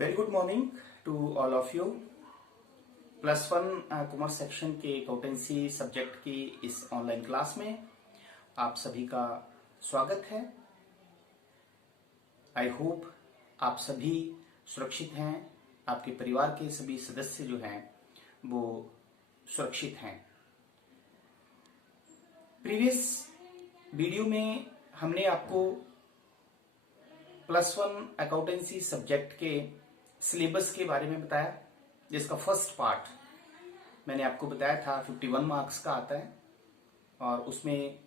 Very good morning to all of you. Plus one commerce section के accountancy subject की इस online class में आप सभी का स्वागत है। आई होप आप सभी सुरक्षित हैं, आपके परिवार के सभी सदस्य जो हैं वो सुरक्षित हैं। प्रीवियस वीडियो में हमने आपको प्लस वन अकाउंटेंसी सब्जेक्ट के सिलेबस के बारे में बताया, जिसका फर्स्ट पार्ट मैंने आपको बताया था 51 मार्क्स का आता है और उसमें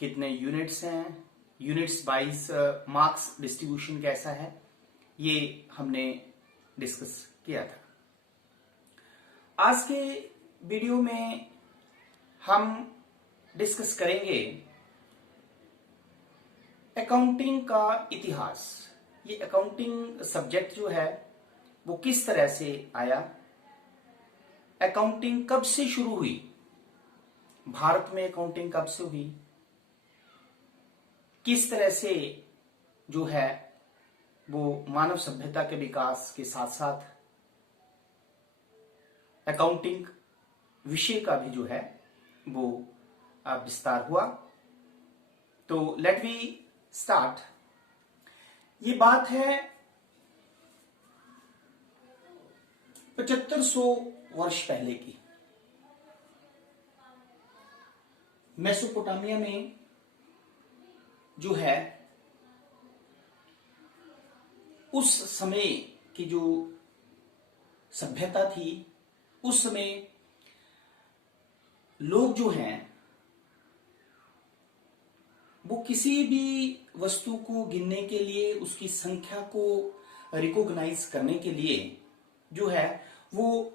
कितने यूनिट्स हैं, यूनिट्स वाइज मार्क्स डिस्ट्रीब्यूशन कैसा है, ये हमने डिस्कस किया था। आज के वीडियो में हम डिस्कस करेंगे अकाउंटिंग का इतिहास। ये अकाउंटिंग सब्जेक्ट जो है वो किस तरह से आया, अकाउंटिंग कब से शुरू हुई, भारत में अकाउंटिंग कब से हुई, किस तरह से जो है वो मानव सभ्यता के विकास के साथ साथ अकाउंटिंग विषय का भी जो है वो विस्तार हुआ। तो लेट वी स्टार्ट। ये बात है 7500 वर्ष पहले की। मेसोपोटामिया में जो है उस समय की जो सभ्यता थी, उस समय लोग जो हैं वो किसी भी वस्तु को गिनने के लिए, उसकी संख्या को रिकॉग्नाइज करने के लिए जो है वो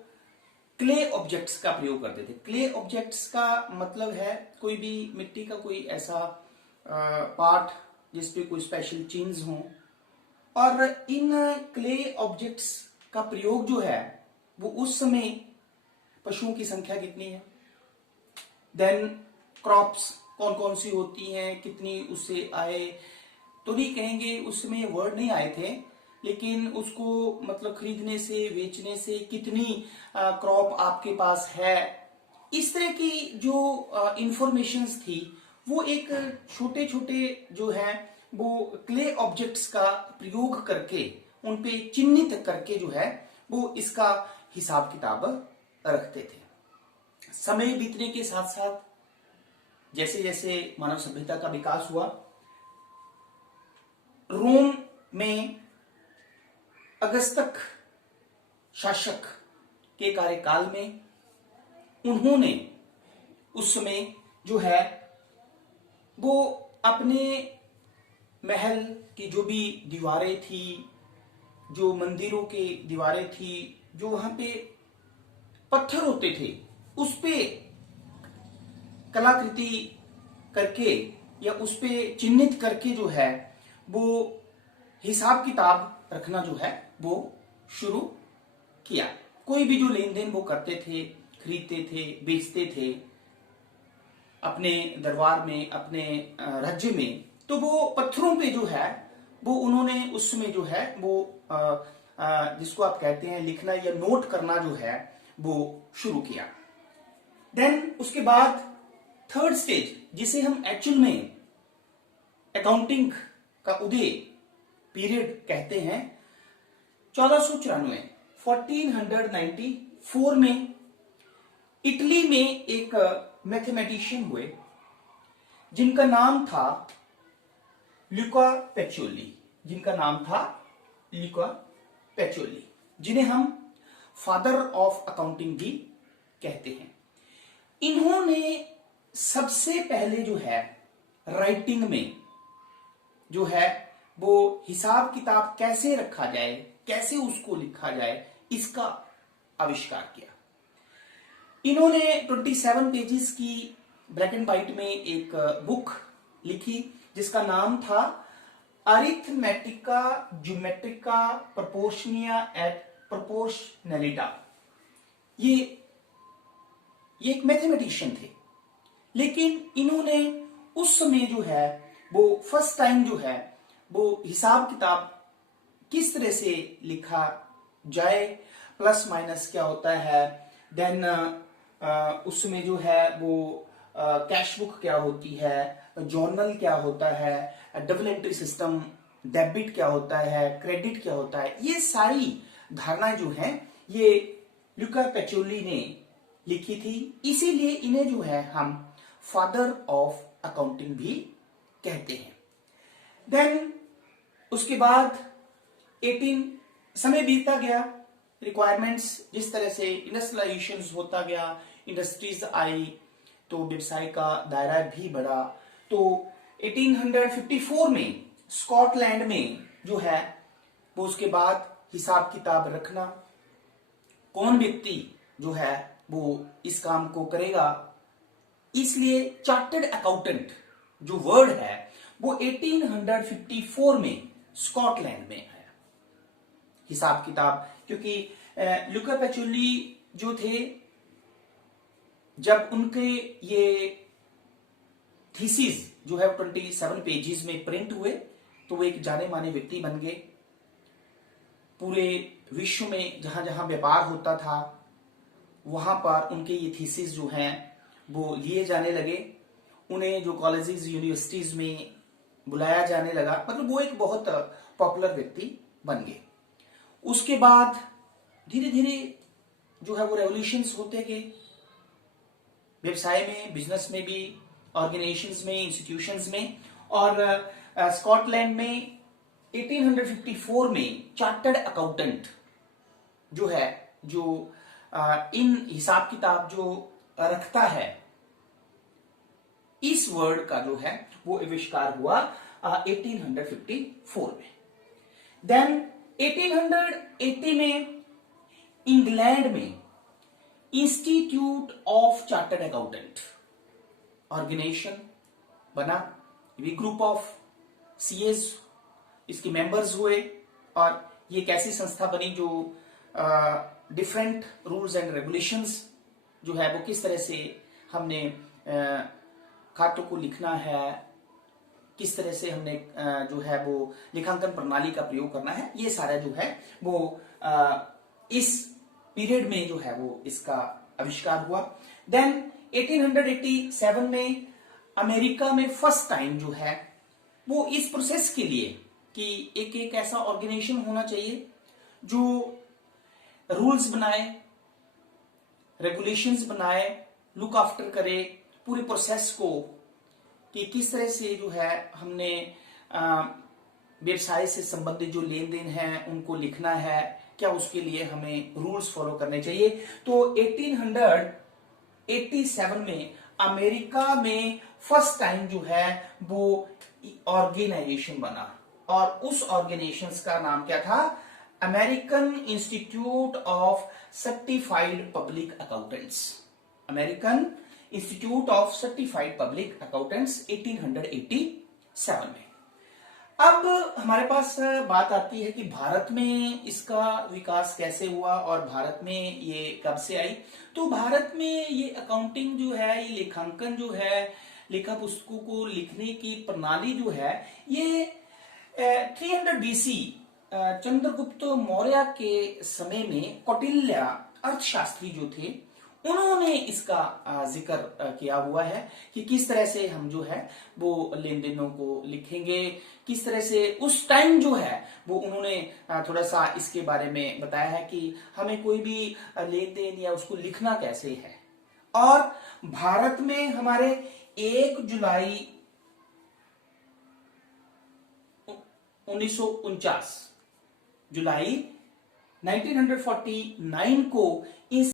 क्ले ऑब्जेक्ट्स का प्रयोग करते थे। क्ले ऑब्जेक्ट्स का मतलब है कोई भी मिट्टी का कोई ऐसा पार्ट जिसपे कोई स्पेशल चिन्ह हो, और इन क्ले ऑब्जेक्ट्स का प्रयोग जो है वो उस समय पशुओं की संख्या कितनी है, देन क्रॉप्स कौन कौन सी होती हैं, कितनी उससे आए, तो नहीं कहेंगे उसमें वर्ड नहीं आए थे, लेकिन उसको मतलब खरीदने से, बेचने से कितनी क्रॉप आपके पास है, इस तरह की जो इंफॉर्मेशंस थी वो एक छोटे छोटे जो है वो क्ले ऑब्जेक्ट्स का प्रयोग करके, उन पे चिन्हित करके जो है वो इसका हिसाब किताब रखते थे। समय बीतने के साथ साथ जैसे जैसे मानव सभ्यता का विकास हुआ, रोम में अगस्तक शासक के कार्यकाल में उन्होंने उस समय जो है वो अपने महल की जो भी दीवारें थी, जो मंदिरों के दीवारें थी, जो वहां पे पत्थर होते थे, उस पे कलाकृति करके या उस पे चिन्हित करके जो है वो हिसाब किताब रखना जो है वो शुरू किया। कोई भी जो लेन देन वो करते थे, खरीदते थे, बेचते थे अपने दरबार में, अपने राज्य में, तो वो पत्थरों पे जो है वो उन्होंने उस समय जो है वो जिसको आप कहते हैं लिखना या नोट करना जो है वो शुरू किया। देन उसके बाद थर्ड स्टेज, जिसे हम एक्चुअल में अकाउंटिंग का उदय पीरियड कहते हैं, 1494 में इटली में एक मैथमेटिशियन हुए जिनका नाम था ल्यूका पेचोली, जिन्हें हम फादर ऑफ अकाउंटिंग भी कहते हैं। इन्होंने सबसे पहले जो है राइटिंग में जो है वो हिसाब किताब कैसे रखा जाए, कैसे उसको लिखा जाए, इसका आविष्कार किया। इन्होंने 27 पेजेस की ब्लैक एंड व्हाइट में एक बुक लिखी जिसका नाम था अरिथमेटिका ज्योमेट्रिका प्रोपोर्शनिया एट प्रोपोर्शनलिटा। ये एक मैथमेटिशियन थे, लेकिन इन्होंने उस समय जो है वो फर्स्ट टाइम जो है वो हिसाब किताब किस तरह से लिखा जाए, प्लस माइनस क्या होता है, देन उसमें जो है वो कैश बुक क्या होती है, जर्नल क्या होता है, डबल एंट्री सिस्टम, डेबिट क्या होता है, क्रेडिट क्या होता है, ये सारी धारणाएं जो हैं ये लुका पैचोली ने लिखी थी। इसीलिए इन्हें जो है हम फादर ऑफ अकाउंटिंग भी कहते हैं। देन उसके बाद 18 समय बीतता गया, रिक्वायरमेंट्स जिस तरह से इंडस्ट्रियलाइजेशन होता गया, इंडस्ट्रीज आई तो व्यवसाय का दायरा भी बढ़ा। तो 1854 में स्कॉटलैंड में जो है वो उसके बाद हिसाब किताब रखना, कौन व्यक्ति जो है वो इस काम को करेगा, इसलिए चार्टर्ड अकाउंटेंट जो वर्ड है वो 1854 में स्कॉटलैंड में है। हिसाब किताब, क्योंकि लुका पैचोली जो थे, जब उनके ये थीसिस जो है 27 पेजेस में प्रिंट हुए तो वो एक जाने माने व्यक्ति बन गए। पूरे विश्व में जहां जहां व्यापार होता था वहां पर उनके ये थीसिस जो हैं वो लिए जाने लगे। उन्हें जो कॉलेजेस यूनिवर्सिटीज में बुलाया जाने लगा, मतलब वो एक बहुत पॉपुलर व्यक्ति बन गए। उसके बाद धीरे धीरे जो है वो रेवोल्यूशंस होते गए, व्यवसाय में, बिजनेस में भी, ऑर्गेनाइजेशंस में, इंस्टीट्यूशंस में। और स्कॉटलैंड में 1854 में चार्टर्ड अकाउंटेंट जो है, जो इन हिसाब किताब जो रखता है, इस वर्ड का जो है वो आविष्कार हुआ 1854 में। देन 1880 में इंग्लैंड में institute of chartered accountant organisation बना। ये ग्रुप ऑफ सीएस इसके मेंबर्स हुए और ये एक ऐसी संस्था बनी जो डिफरेंट रूल्स एंड रेगुलेशंस जो है वो किस तरह से हमने खातों को लिखना है, किस तरह से हमने जो है वो लेखांकन प्रणाली का प्रयोग करना है, ये सारा जो है वो इस पीरियड में जो है वो इसका आविष्कार हुआ। देन 1887 में अमेरिका में फर्स्ट टाइम जो है वो इस प्रोसेस के लिए कि एक ऐसा ऑर्गेनाइजेशन होना चाहिए जो रूल्स बनाए, रेगुलेशंस बनाए, लुक आफ्टर करे पूरे प्रोसेस को, कि किस तरह से जो है हमने व्यवसाय से संबंधित जो लेन देन है उनको लिखना है, क्या उसके लिए हमें रूल्स फॉलो करने चाहिए। तो 1887 में अमेरिका में फर्स्ट टाइम जो है वो ऑर्गेनाइजेशन बना और उस ऑर्गेनाइजेशन का नाम क्या था, American institute of certified public accountants. American institute of certified public accountants 1887 में। अब हमारे पास बात आती है कि भारत में इसका विकास कैसे हुआ और भारत में ये कब से आई। तो भारत में ये अकाउंटिंग जो है, ये लेखांकन जो है, लेखा पुस्तकों को लिखने की प्रणाली जो है, ये 300 बीसी चंद्रगुप्त मौर्य के समय में कौटिल्य अर्थशास्त्री जो थे उन्होंने इसका जिक्र किया हुआ है कि किस तरह से हम जो है वो लेन देनों को लिखेंगे, किस तरह से उस टाइम जो है वो उन्होंने थोड़ा सा इसके बारे में बताया है कि हमें कोई भी लेन देन या उसको लिखना कैसे है। और भारत में हमारे 1 जुलाई 1949 को इस